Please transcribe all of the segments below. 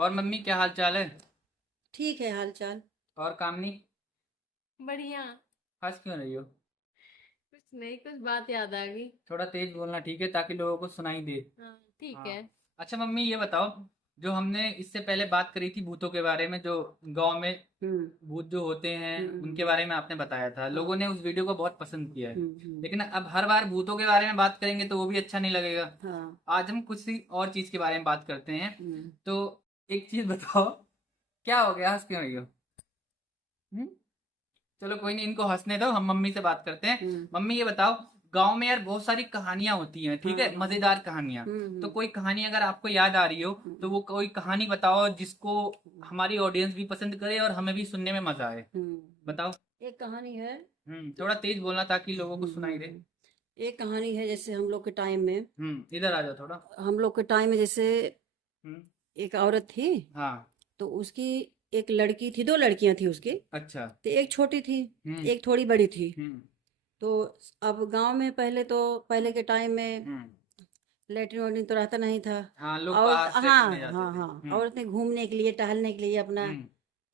और मम्मी क्या हाल चाल है? ठीक है हाल चाल। और कामनी? बढ़िया। हंस क्यों रही हो? कुछ नहीं, कुछ बात याद आ गई। थोड़ा तेज बोलना, ठीक है, ताकि लोगों को सुनाई दे। हाँ ठीक हाँ। है। अच्छा मम्मी ये बताओ, जो हमने इससे पहले बात करी थी भूतों के बारे में, जो गांव में हम्म। भूत जो होते हैं उनके हम्म। बारे में आपने बताया था, लोगों हाँ। ने उस वीडियो को बहुत पसंद किया है। हम्म। लेकिन अब हर बार भूतों के बारे में बात करेंगे तो वो भी अच्छा नहीं लगेगा। हाँ। आज हम कुछ सी और चीज के बारे में बात करते हैं। हम्म। तो एक चीज बताओ, क्या हो गया, हंस क्यों रही हो? हम्म? चलो कोई नहीं, इनको हंसने दो, हम मम्मी से बात करते हैं। हम्म। मम्मी ये बताओ, गांव में यार बहुत सारी कहानियां होती हैं, ठीक हाँ। है, मजेदार कहानियां। तो हम्म। कोई कहानी अगर आपको याद आ रही हो तो वो कोई कहानी बताओ जिसको हमारी ऑडियंस भी पसंद करे और हमें भी सुनने में मजा आए। बताओ। एक कहानी है। थोड़ा तेज बोलना ताकि लोगों को सुनाई दे। हम्म। एक कहानी है, जैसे हम लोग के टाइम में, इधर आ जाओ थोड़ा। जैसे हम्म। एक औरत थी। हाँ। तो उसकी एक लड़की थी, दो लड़कियां थी उसकी। अच्छा। तो एक छोटी थी, हम्म। एक थोड़ी बड़ी थी। हम्म। तो अब गांव में पहले के टाइम में हम्म। लैट्रिन वैट्रिन तो रहता नहीं था। हाँ, लोग और बाहर से हाँ करने जाते हाँ थे। हाँ, औरतें घूमने के लिए, टहलने के लिए अपना हम्म।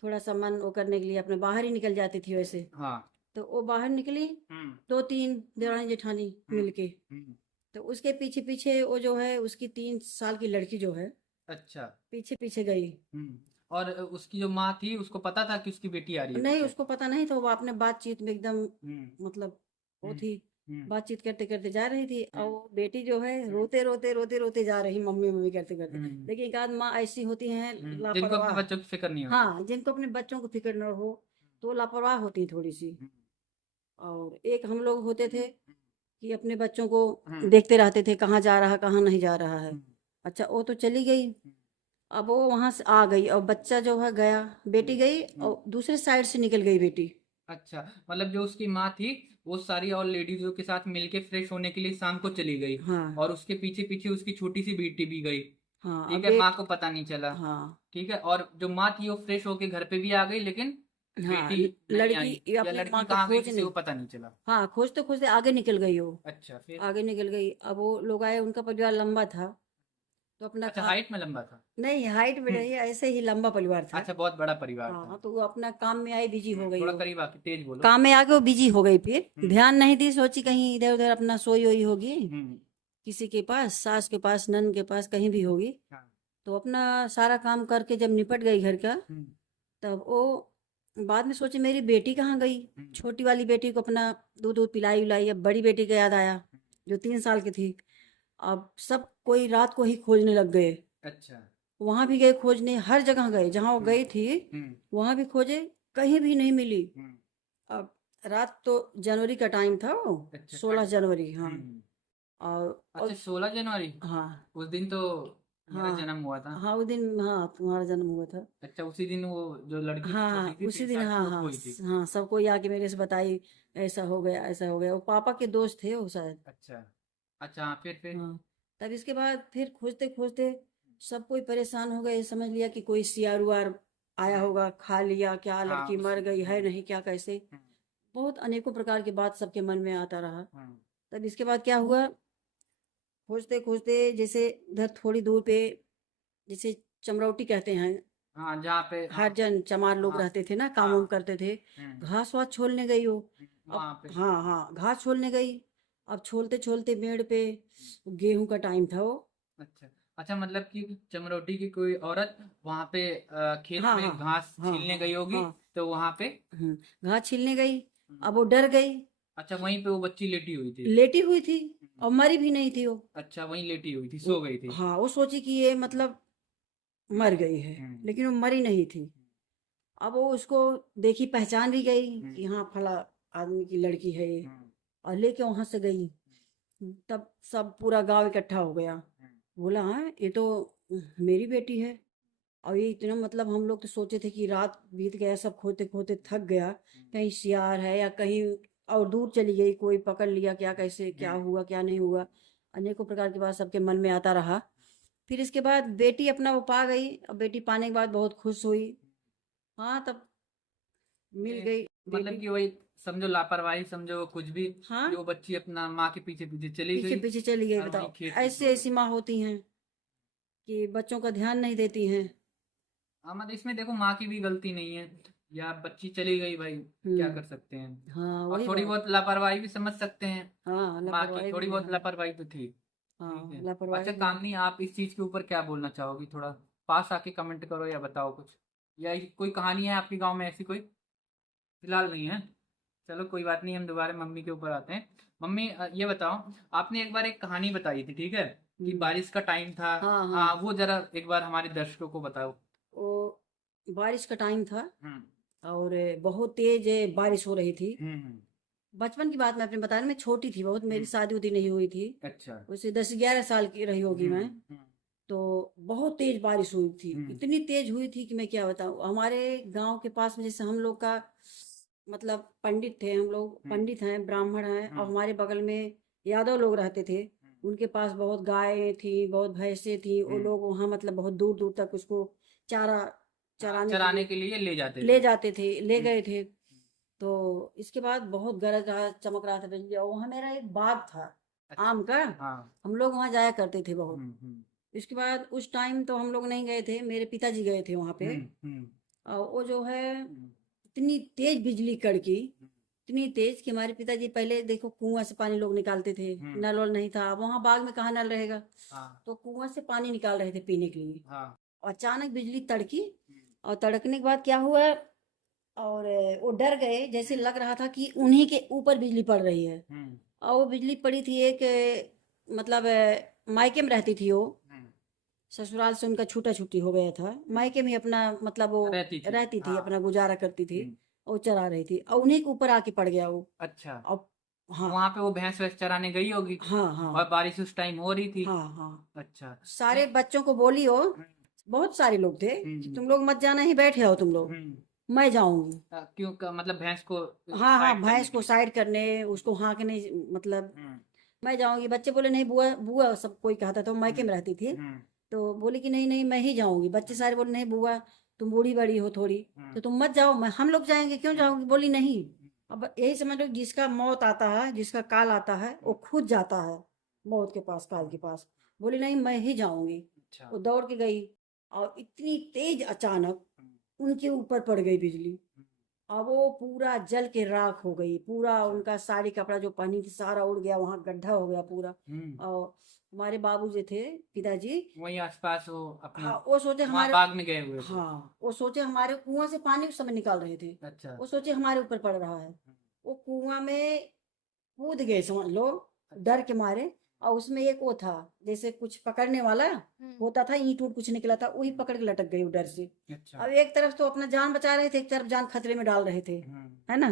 थोड़ा सा मन वो करने के लिए अपने बाहर ही निकल जाती थी वैसे। हाँ। तो वो बाहर निकली, हम्म। दो तीन देवरानी जेठानी हम्म। मिलके। हम्म। तो उसके पीछे पीछे वो जो है, उसकी 3 साल की लड़की जो है, अच्छा। पीछे पीछे गई। और उसकी जो माँ थी उसको पता था कि उसकी बेटी आ रही है नहीं, पीछे? उसको पता नहीं था, वो अपने बातचीत में एकदम, हम्म। मतलब वो हम्म। थी, हम्म। बातचीत करते करते जा रही थी। और हम्म। वो बेटी जो है हम्म। रोते रोते रोते रोते जा रही, मम्मी मम्मी करते करते। हम्म। लेकिन एक आध माँ ऐसी होती हैं जिनको अपने लापरवाह। बच्चों की फिक्र नहीं होती। हाँ, जिनको अपने बच्चों को फिक्र न हो, तो लापरवाह होती हैं थोड़ी सी। हम्म। और एक हम लोग होते थे कि अपने बच्चों को हम्म। देखते रहते थे, कहाँ जा रहा कहाँ नहीं जा रहा है। हम्म। अच्छा, वो तो चली गई। अब वो वहां से आ गई और बच्चा जो है गया। बेटी गई हम्म। और दूसरे साइड से निकल गई बेटी। अच्छा, मतलब जो उसकी माँ थी वो सारी और लेडीजों के साथ मिलके फ्रेश होने के लिए शाम को चली गई। हाँ और उसके पीछे पीछे उसकी छोटी सी बेटी भी गई। हाँ। अब ठीक है, माँ बेट को पता नहीं चला। हाँ ठीक है, और जो माँ थी वो फ्रेश होके घर पे भी आ गई, लेकिन हाँ, बेटी नहीं लड़की आई। ये या अपने लड़की माँ का कहाँ गई किसी खोजने। को पता नहीं चला। हाँ, खोजते खोजते आगे निकल गई वो। अच्छा, फिर? आगे निकल गई। अब वो लोग आए, उनका परिवार लंबा था। तो अपना अच्छा, का हाइट में लंबा था? नहीं, हाइट में हम्म। नहीं, ऐसे ही लंबा परिवार था। अच्छा, बहुत बड़ा परिवार था। हाँ, तो वो अपना काम में आई, बिजी हो गई थोड़ा वो। करीब आके तेज बोलो। काम में आके वो बिजी हो गई, फिर हम्म। ध्यान नहीं दी, सोची कहीं इधर उधर अपना सोई हुई होगी, हम्म। किसी के पास, सास के पास, नन के पास, कहीं भी होगी। हाँ। तो अपना सारा काम करके जब निपट गई घर का, हम्म। तब वो बाद में सोची मेरी बेटी कहाँ गई। हम्म। हम्म। छोटी वाली बेटी को अपना दूध दूध पिलाई उलाई। अब बड़ी बेटी का याद आया, जो 3 साल की थी। अब सब कोई रात को ही खोजने लग गए। अच्छा। वहां भी गए खोजने, हर जगह गए जहां वो हम्म। गई थी। हम्म। वहां भी खोजे, कहीं भी नहीं मिली। हम्म। अब रात तो जनवरी का टाइम था वो, अच्छा, सोलह ठंड था। जनवरी हाँ। हम्म। अच्छा, और 16 जनवरी? हाँ उस दिन तो मेरा हाँ जन्म हुआ था। हाँ, उस दिन हाँ तुम्हारा जन्म हुआ था। अच्छा, उसी दिन वो जो लड़की थी, हाँ छोटी हाँ, थी, उसी तीन दिन, साल की, हाँ वो हाँ खोई थी। हाँ, सबको आके मेरे से बताई, ऐसा हो गया ऐसा हो गया। वो पापा के दोस्त थे वो शायद। अच्छा। अच्छा, हाँ, फिर? हाँ। तब इसके बाद फिर खोजते खोजते सब कोई परेशान हो गए, समझ लिया कि कोई सियार उआर आया हम्म। होगा, खा लिया क्या, हाँ, लड़की मर गई है हम्म। नहीं क्या, कैसे। हम्म। बहुत अनेकों प्रकार की बात सबके मन में आता रहा। हम्म। तब इसके बाद क्या हुआ, खोजते खोजते जैसे उधर थोड़ी दूर पे, जैसे चमरौटी कहते हैं, हाँ, जहाँ पे, हाँ। हरिजन चमार लोग हाँ। रहते थे ना, काम वाम हाँ। करते थे। हम्म। घास वास छोलने गई वो। अब वहाँ पे। हाँ हाँ, घास छोलने गई। अब छोलते छोलते मेड़ पे, गेहूं का टाइम था वो। अच्छा। अच्छा, मतलब कि चमरोटी की कोई औरत वहाँ पे खेत हाँ हाँ में घास हाँ छीलने हाँ गई होगी। हाँ। तो वहाँ पे। घास छीलने गई। हम्म। अब वो डर गई। अच्छा, वहीं पे वो बच्ची लेटी हुई थी? लेटी हुई थी हम्म। और मरी भी नहीं थी वो। अच्छा, वहीं लेटी हुई थी, वो सो गई थी? हाँ, वो सोची कि ये मतलब हम्म। मर गई है, हम्म। लेकिन वो मरी नहीं थी। अब वो उसको देखी, पहचान भी गई हम्म। कि हाँ फला आदमी की लड़की है ये। हम्म। और लेके वहां से गई। तब सब पूरा गांव इकट्ठा हो गया। हम्म। बोला हाँ, ये तो मेरी बेटी है। और ये इतना, मतलब हम लोग तो सोचे थे कि रात बीत गया, सब खोते खोते थक गया, कहीं सियार है या कहीं और दूर चली गई, कोई पकड़ लिया क्या, कैसे क्या हम्म। हुआ क्या नहीं हुआ। अनेकों प्रकार की बात सबके मन में आता रहा। फिर इसके बाद बेटी अपना वो पा गई, और बेटी पाने के बाद बहुत खुश हुई। हाँ, तब मिल ये गई मतलब बेटी। कि वही, समझो लापरवाही, समझो कुछ भी, हाँ, कि वो बच्ची अपना माँ के पीछे पीछे चली पीछे गई पीछे चली गई। और वहीं बताओ, खेत में ऐसी सो गई। ऐसी माँ होती हैं कि बच्चों का ध्यान नहीं देती हैं। हाँ मतलब इसमें देखो माँ की भी गलती नहीं है, या बच्ची चली गई भाई, क्या कर सकते हैं। हाँ और वही थोड़ी बात। बहुत लापरवाही भी समझ सकते हैं, हाँ माँ की लापरवाही थोड़ी भी बहुत है। लापरवाही तो थी। हाँ ठीक है। अच्छा लापरवाही भी है। कामनी, आप इस चीज के ऊपर क्या बोलना चाहोगी, थोड़ा पास आके कमेंट करो या बताओ कुछ, या कोई कहानी है आपके गांव में ऐसी कोई? फिलहाल नहीं है, चलो कोई बात नहीं, हम दोबारा मम्मी के ऊपर आते हैं। मम्मी ये बताओ, आपने एक बार एक कहानी बताई थी, ठीक है, कि बारिश का टाइम था। हाँ हाँ हाँ। वो जरा एक बार हमारे दर्शकों को बताओ। वो बारिश का टाइम था हम्म और बहुत तेज बारिश हो रही थी। हम्म बचपन की बात मैं अपने बता रही, मैं छोटी थी बहुत, मेरी हम्म, शादी उदी नहीं हुई थी। अच्छा। वैसे 10-11 साल की रही होगी मैं। हम्म तो बहुत तेज बारिश हुई थी, हम्म इतनी तेज हुई थी कि मैं क्या बताऊं। हमारे गांव के पास में जैसे हम लोग का मतलब पंडित थे, हम लोग हम्म पंडित हैं, ब्राह्मण हैं, और हम्म हमारे बगल में यादव लोग रहते थे। उनके पास बहुत गायें थी, बहुत भैंसें थी। वो हम्म, लोग वहाँ मतलब बहुत दूर दूर तक उसको चारा हाँ, चराने के चराने लिए के लिए ले जाते थे। ले जाते थे, ले हम्म गए थे। तो इसके बाद बहुत गरज रहा, चमक रहा था बिजली, और वहाँ मेरा एक बाग था अच्छा। आम का। हाँ। हम लोग वहाँ जाया करते थे बहुत। हम्म इसके बाद उस टाइम तो हम लोग नहीं गए थे, मेरे पिताजी गए थे वहाँ पे। हम्म और वो जो है हम्म इतनी तेज बिजली कड़की, इतनी तेज कि हमारे पिताजी पहले देखो कुआं से पानी लोग निकालते थे, हम्म, नल वल नहीं था वहाँ बाग में, कहाँ नल रहेगा। हाँ तो कुआं से पानी निकाल रहे थे पीने के लिए, हाँ। और अचानक बिजली तड़की। हम्म और तड़कने के बाद क्या हुआ, और वो डर गए, जैसे लग रहा था कि उन्हीं के ऊपर बिजली पड़ रही है। हम्म और वो बिजली पड़ी थी एक मतलब मायके में रहती थी वो। हम्म, ससुराल से उनका छूटा छूटी हो गया था, मायके में अपना मतलब वो रहती थी। रहती थी, हाँ। अपना गुजारा करती थी। हम्म, और चरा रही थी, और उन्हीं के ऊपर आके पड़ गया वो। अच्छा। अब तो हाँ वहां पे वो भैंस वैस चराने गई होगी, हाँ हाँ और बारिश उस टाइम हो रही थी। हाँ हाँ। अच्छा। सारे नहीं। बच्चों को बोली हो, हम्म बहुत सारे लोग थे कि हम्म तुम लोग मत जाना, ही बैठे हो तुम लोग, हम्म, मैं जाऊंगी। क्यों मतलब भैंस को हाँ हाँ, साइड करने भैंस के को लिए? साइड करने, उसको हाँकने, मतलब हम्म मैं जाऊंगी। बच्चे बोले नहीं बुआ, बुआ सब कोई कहता था, वो मायके हम्म में रहती थी। हम्म तो बोली कि नहीं नहीं मैं ही जाऊंगी। बच्चे हम्म सारे बोले नहीं बुआ, तुम बूढ़ी बड़ी हो थोड़ी, हम्म तो तुम मत जाओ, मैं हम लोग जाएंगे, क्यों हम्म जाओगी। बोली नहीं। अब यही समझ लो, जिसका मौत आता है, जिसका काल आता है, वो खुद जाता है मौत के पास, काल के पास। बोली नहीं मैं ही जाऊंगी। अच्छा। वो दौड़ के गई, और इतनी तेज अचानक हम्म, उनके ऊपर पड़ गई बिजली। हम्म, अब वो पूरा जल के राख हो गई, पूरा अच्छा। उनका साड़ी कपड़ा जो पहनी थी सारा उड़ गया, वहां गड्ढा हो गया पूरा। हम्म, और हमारे बाबू जो थे, पिताजी, वहीं आसपास वो अपना हाँ वो सोचे वहाँ हमारे, बाग में गए हुए थे। हाँ वो सोचे हमारे कुआं से पानी उस समय निकाल रहे थे। अच्छा। वो सोचे हमारे ऊपर पड़ रहा है। हम्म, वो कुआं में कूद गए समझ लो, अच्छा। डर के मारे। और उसमें एक वो था जैसे कुछ पकड़ने वाला होता था, ईंट ऊट कुछ निकला था, वही पकड़ के लटक गई वो डर से। अच्छा। अब एक तरफ तो अपना जान बचा रहे थे, एक तरफ जान खतरे में डाल रहे थे, हम्म है ना।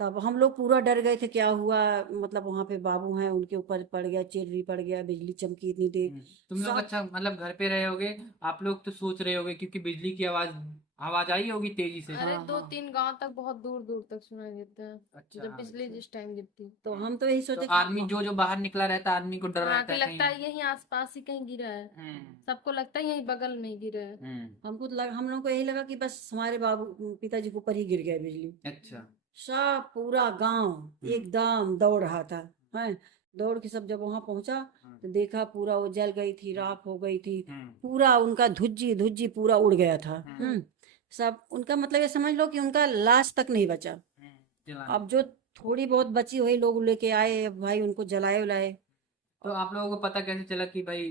तब हम लोग पूरा डर गए थे, क्या हुआ, मतलब वहां पे बाबू हैं, उनके ऊपर पड़ गया, चिर्री पड़ गया, बिजली चमकी इतनी देर। तुम लोग सब अच्छा मतलब घर पे रहे होगे, आप लोग तो सोच रहे होगे क्योंकि बिजली की आवाज आवाज आई होगी तेजी से। अरे हाँ दो हाँ। तीन गांव तक बहुत दूर दूर तक सुनाई देता है अच्छा। जब बिजली जिस टाइम गिरती। तो हम तो यही तो सोचे कि आदमी जो जो बाहर निकला रहता है, आदमी को डर हाँ रहता कि है लगता कहीं। है यहीं आसपास ही कहीं गिरा है, हम्म सबको लगता है यहीं बगल में ही गिरा है। हमको तो लगा, हम लोग को यही लगा कि बस हमारे बाबू पिताजी के ऊपर ही गिर गया बिजली। अच्छा। सब पूरा गांव एकदम दौड़ रहा था, है। दौड़ के सब जब वहां पहुंचा, तो देखा पूरा वो जल गई थी, राख हो गई थी। पूरा उनका धुज्जी धुज्जी पूरा उड़ गया था। सब उनका मतलब ये समझ लो कि उनका लाश तक नहीं बचा। जलाने। अब जो थोड़ी बहुत बची हुई लोग लेके आए, अब भाई उनको जलाए उलाए। तो आप लोगों को पता कैसे चला कि भाई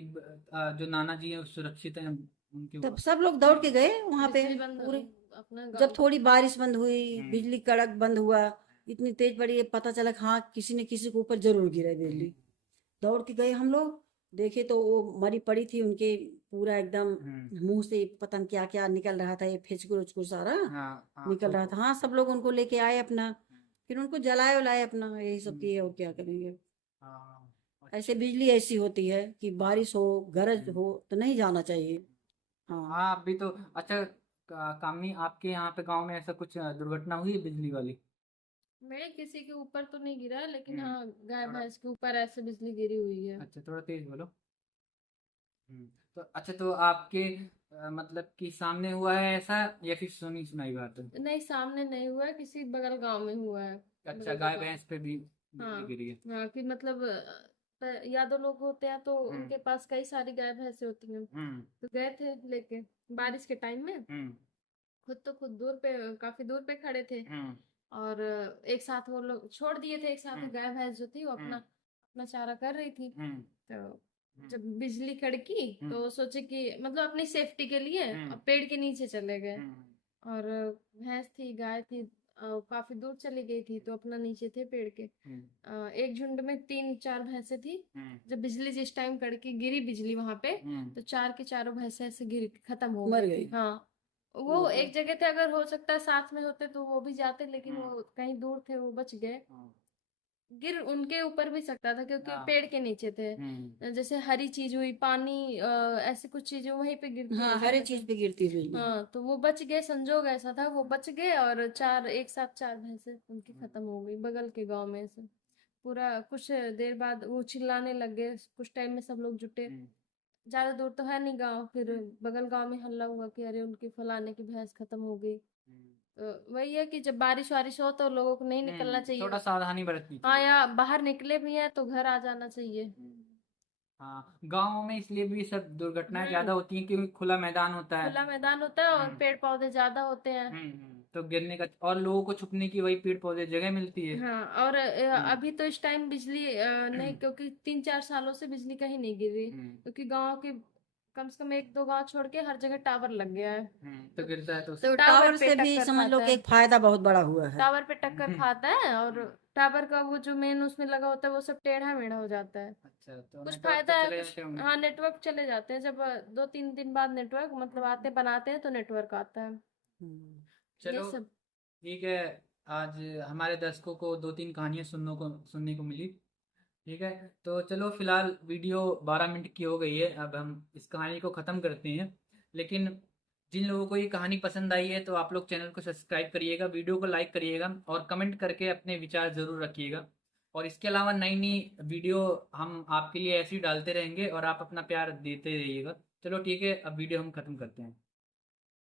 जो नाना जी हैं वो सुरक्षित हैं उनके तब ऊपर? सब लोग दौड़ के गए वहां पे बिजली बंद पूरे। अपना जब गाँव। थोड़ी बारिश बंद हुई, हम्म, बिजली कड़क बंद हुआ, इतनी तेज पड़ी, पता चला कि हाँ किसी ने किसी के ऊपर जरूर गिरा है हम्म, बिजली। दौड़ के गए हम लोग, देखे तो वो मरी पड़ी थी, उनके पूरा एकदम हम्म, मुंह से पता नहीं क्या क्या निकल रहा था, ये फिचकुर उचकुर सारा हाँ निकल आंखों रहा को। था। हाँ सब लोग उनको लेके आए अपना, फिर उनको जलाए उलाए अपना, यही सब हम्म, किए, और क्या करेंगे। हाँ ऐसे अच्छा। बिजली ऐसी होती है कि बारिश हो, गरज हो, तो नहीं जाना चाहिए। हाँ हाँ अभी तो अच्छा। कामी आपके यहाँ पे गांव में ऐसा कुछ दुर्घटना हुई है बिजली वाली? मेरे किसी के ऊपर तो नहीं गिरा है, लेकिन हम्म, हाँ गाय थोड़ा भैंस के ऊपर ऐसे बिजली गिरी हुई है। अच्छा थोड़ा तेज बोलो। तो अच्छा तो आपके मतलब कि सामने हुआ है ऐसा, या फिर सुनी सुनाई बात है? नहीं सामने नहीं हुआ है, किसी बगल गांव में हुआ है। अच्छा बगल के गाय गांव। भैंस पे भी हाँ बिजली गिरी है। हाँ कि मतलब यादव लोग होते हैं तो हम्म। उनके पास कई सारी गाय भैंसे होती हैं। तो गए थे लेके बारिश के टाइम में। खुद दूर पे, काफी दूर पे खड़े थे। और एक साथ वो लोग छोड़ दिए थे, एक साथ गाय भैंस जो थी वो अपना अपना चारा कर रही थी। तो जब बिजली कड़की तो सोचे कि मतलब अपनी सेफ्टी के लिए पेड़ के नीचे चले गए। और भैंस थी, गाय थी, काफी दूर चली गई थी तो अपना नीचे थे पेड़ के। एक झुंड में 3-4 भैंसें थी। जब बिजली जिस टाइम कड़की गिरी बिजली वहां पे, तो 4 के चारों भैंसें ऐसे गिर खत्म हो मर गई थी। गई। हाँ, वो एक जगह थे, अगर हो सकता है साथ में होते तो वो भी जाते, लेकिन वो कहीं दूर थे, वो बच गए। गिर उनके ऊपर भी सकता था क्योंकि हाँ। पेड़ के नीचे थे। जैसे हरी चीज हुई, पानी, ऐसी कुछ चीजें वहीं पे गिरती हाँ, है हर जगह एक चीज पे। पे गिरती बिजली। हाँ, तो वो बच गए, संजोग ऐसा था वो बच गए। और एक साथ 4 भैंसे उनकी खत्म हो गई बगल के गांव में से। पूरा कुछ देर बाद वो चिल्लाने लग गए, कुछ टाइम में सब लोग जुटे। ज्यादा दूर तो है नहीं गांव, फिर बगल गांव में हल्ला हुआ कि अरे उनकी फलाने की भैंस खत्म हो गई। तो वही है कि जब बारिश वारिश हो तो लोगों को नहीं निकलना चाहिए। थोड़ा सावधानी बरतनी हाँ, चाहिए। या बाहर निकले भी हैं तो घर आ जाना चाहिए। हाँ, गाँव में इसलिए भी सब दुर्घटनाएं ज्यादा हम्म होती हैं क्योंकि खुला मैदान होता है। खुला मैदान होता है और पेड़ पौधे ज्यादा होते हैं। तो गिरने का, और लोगों को छुपने की वही पेड़ पौधे जगह मिलती है। हाँ, और अभी तो इस टाइम बिजली नहीं, क्योंकि 3-4 सालों से बिजली कहीं नहीं गिर रही। क्योंकि गांव के कम से कम 1-2 गांव छोड़ के हर जगह टावर लग गया है। तो गिरता है तो तो टावर टावर पे से भी टक्कर समझ लो खाता कि है। एक फायदा बहुत बड़ा हुआ है। टावर पे टक्कर खाता है और टावर का वो जो मेन उसमें लगा होता है वो सब टेढ़ा मेढ़ा हो जाता है। अच्छा, तो कुछ नेटवर्क फायदा तो है, चले कुछ जाते होंगे। हाँ, नेटवर्क चले जाते हैं। जब 2-3 दिन बाद नेटवर्क मतलब आते बनाते हैं तो नेटवर्क आता है। हम्म। ये चलो सब। ठीक है। आज हमारे दर्शकों को 2-3 कहानियां सुनने को मिली। ठीक है, तो चलो फिलहाल वीडियो 12 मिनट की हो गई है, अब हम इस कहानी को ख़त्म करते हैं। लेकिन जिन लोगों को ये कहानी पसंद आई है तो आप लोग चैनल को सब्सक्राइब करिएगा, वीडियो को लाइक करिएगा और कमेंट करके अपने विचार ज़रूर रखिएगा। और इसके अलावा नई नई वीडियो हम आपके लिए ऐसी डालते रहेंगे और आप अपना प्यार देते रहिएगा। चलो ठीक है, अब वीडियो हम ख़त्म करते हैं।